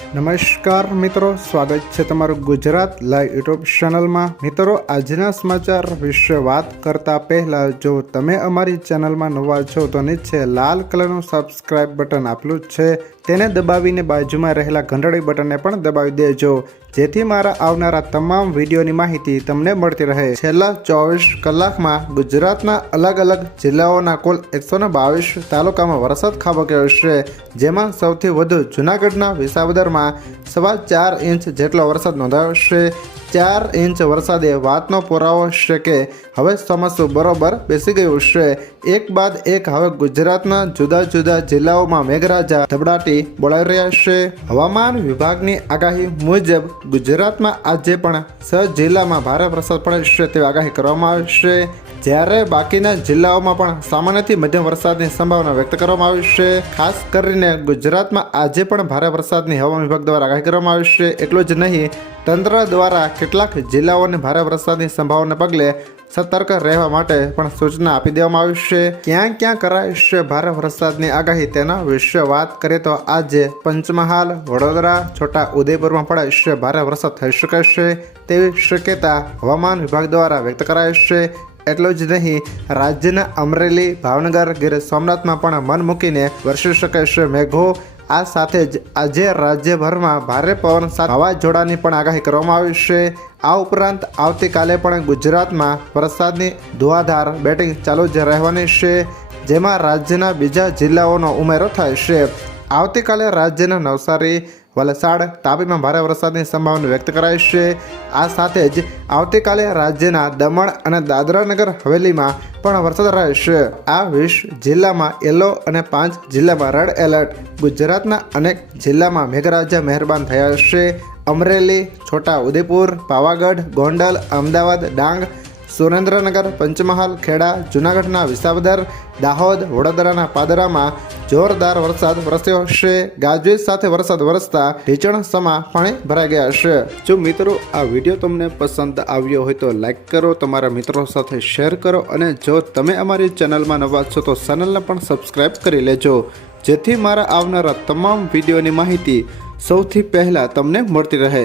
નમસ્કાર મિત્રો, સ્વાગત છે તમારું ગુજરાત લાઈવ યુટ્યુબ ચેનલમાં। મિત્રો, આજના સમાચાર વિશે વાત કરતા પહેલા જો તમે અમારી ચેનલમાં નવા છો તો નીચે લાલ કલરનું સબસ્ક્રાઇબ બટન આપેલું છે તેને દબાવીને બાજુમાં રહેલા ઘંટડી બટનને પણ દબાવી દેજો, જેથી મારા આવનારા તમામ વિડીયોની માહિતી તમને મળતી રહે। છેલ્લા 24 કલાકમાં ગુજરાતના અલગ અલગ જિલ્લાઓના કુલ 122 તાલુકામાં વરસાદ ખાબક્યો છે, જેમાં સૌથી વધુ જૂનાગઢના વિસાવદરમાં 4.25 ઇંચ જેટલો વરસાદ નોંધાયો છે। 4 ઇંચ વરસાદે વાતનો પુરાવો છે કે હવે ચોમાસું બરોબર બેસી ગયું છે। એક બાદ એક હવે ગુજરાતના જુદા જુદા જિલ્લાઓમાં મેઘરાજા ધબડાટી બોલાઈ રહ્યા છે। હવામાન વિભાગની આગાહી મુજબ ગુજરાતમાં આજે પણ 6 જિલ્લામાં ભારે વરસાદ પડશે તેવી આગાહી કરવામાં આવી છે, જ્યારે બાકીના જિલ્લાઓમાં પણ સામાન્યથી મધ્યમ વરસાદની સંભાવના વ્યક્ત કરવામાં આવી છે। ખાસ કરીને ગુજરાતમાં આજે પણ ભારે વરસાદની હવામાન વિભાગ દ્વારા આગાહી કરવામાં આવી છે। એટલું જ નહીં, તંત્ર દ્વારા કેટલાક જિલ્લાઓને ભારે વરસાદની સંભાવનાને પગલે સતર્ક રહેવા માટે પણ સૂચના આપી દેવામાં આવી છે। ક્યાં ક્યાં કરાય છે ભારે વરસાદની આગાહી તેના વિશે વાત કરીએ તો આજે પંચમહાલ, વડોદરા, છોટા ઉદેપુરમાં પણ છે ભારે વરસાદ થઈ શકે છે તેવી શક્યતા હવામાન વિભાગ દ્વારા વ્યક્ત કરાઈ છે। એટલું જ નહીં, રાજ્યના અમરેલી, ભાવનગર, ગીર સોમનાથમાં પણ મન મૂકીને વરસી શકે છે મેઘો। આ સાથે જ આજે રાજ્યભરમાં ભારે પવન સાથે વાવાઝોડાની પણ આગાહી કરવામાં આવી છે। આ ઉપરાંત આવતીકાલે પણ ગુજરાતમાં વરસાદની ધુઆધાર બેટિંગ ચાલુ જ રહેવાની છે, જેમાં રાજ્યના બીજા જિલ્લાઓનો ઉમેરો થાય છે। આવતીકાલે રાજ્યના નવસારી, વલસાડ, તાપીમાં ભારે વરસાદની સંભાવના વ્યક્ત કરાઈ છે। આ સાથે જ આવતીકાલે રાજ્યના દમણ અને દાદરાનગર હવેલીમાં પણ વરસાદ રહેશે। આ 20 જિલ્લામાં યલો અને 5 જિલ્લામાં રેડ એલર્ટ। ગુજરાતના અનેક જિલ્લામાં મેઘરાજા મહેરબાન થયા છે। અમરેલી, છોટા ઉદેપુર, પાવાગઢ, ગોંડલ, અમદાવાદ, ડાંગ, સુરેન્દ્રનગર, પંચમહાલ, ખેડા, જૂનાગઢના વિસાવદર, દાહોદ, વડોદરાના પાદરામાં જોરદાર વરસાદ વરસ્યો છે। ગાજવીજ સાથે વરસાદ વરસતા ઢીચણસમાં પાણી ભરાઈ ગયા છે। જો મિત્રો આ વિડીયો તમને પસંદ આવ્યો હોય તો લાઈક કરો, તમારા મિત્રો સાથે શેર કરો, અને જો તમે અમારી ચેનલમાં નવા છો તો ચેનલને પણ સબસ્ક્રાઈબ કરી લેજો, જેથી મારા આવનારા તમામ વિડીયોની માહિતી સૌથી પહેલાં તમને મળતી રહે।